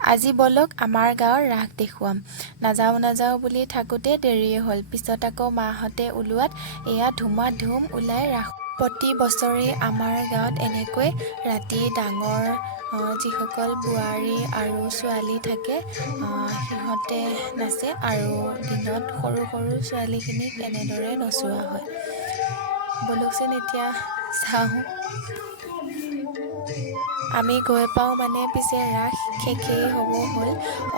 আজি বলক আমাৰ গাঁৱৰ ৰাস দেখুৱাম। নাযাওঁ বুলি থাকোঁতে দেৰিয়ে হ'ল। পিছত আকৌ মাহঁতে ওলোৱাত এয়া ধুমাধুম ওলাই ৰাস। প্ৰতি বছৰেই আমাৰ গাঁৱত এনেকৈ ৰাতি ডাঙৰ যিসকল বোৱাৰী আৰু ছোৱালী থাকে সিহঁতে নাচে আৰু দিনত সৰু সৰু ছোৱালীখিনিক এনেদৰে নচোৱা হয়। বলকচোন এতিয়া চাওঁ। আমি গৈ পাওঁ মানে পিছে ৰাস শেষেই হ'ব হ'ল।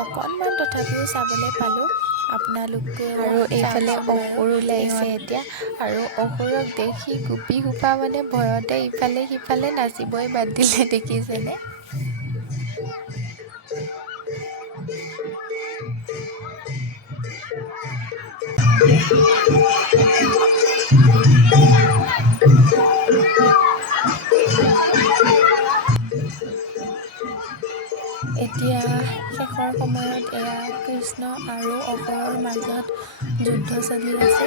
অকণমান তথাপিও চাবলৈ পালোঁ। আপোনালোকেও আৰু এইফালে অসুৰ ওলাইছে এতিয়া আৰু অসুৰক দেখি গোপীসোপা মানে ভয়তে ইফালে সিফালে নাচিবই বাদ দিলে, দেখিছেনে? এতিয়া শেষৰ সময়ত এয়া কৃষ্ণ আৰু অসুৰৰ মাজত যুদ্ধ চলি আছে।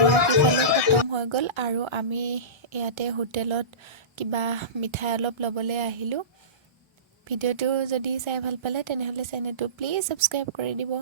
ৰাস ইফালে খতম হৈ গ'ল আৰু আমি ইয়াতে হোটেলত কিবা মিঠাই অলপ ল'বলৈ আহিলোঁ। ভিডিঅ'টো যদি চাই ভাল পালে তেনেহ'লে চেনেলটো প্লিজ ছাবস্ক্ৰাইব কৰি দিব।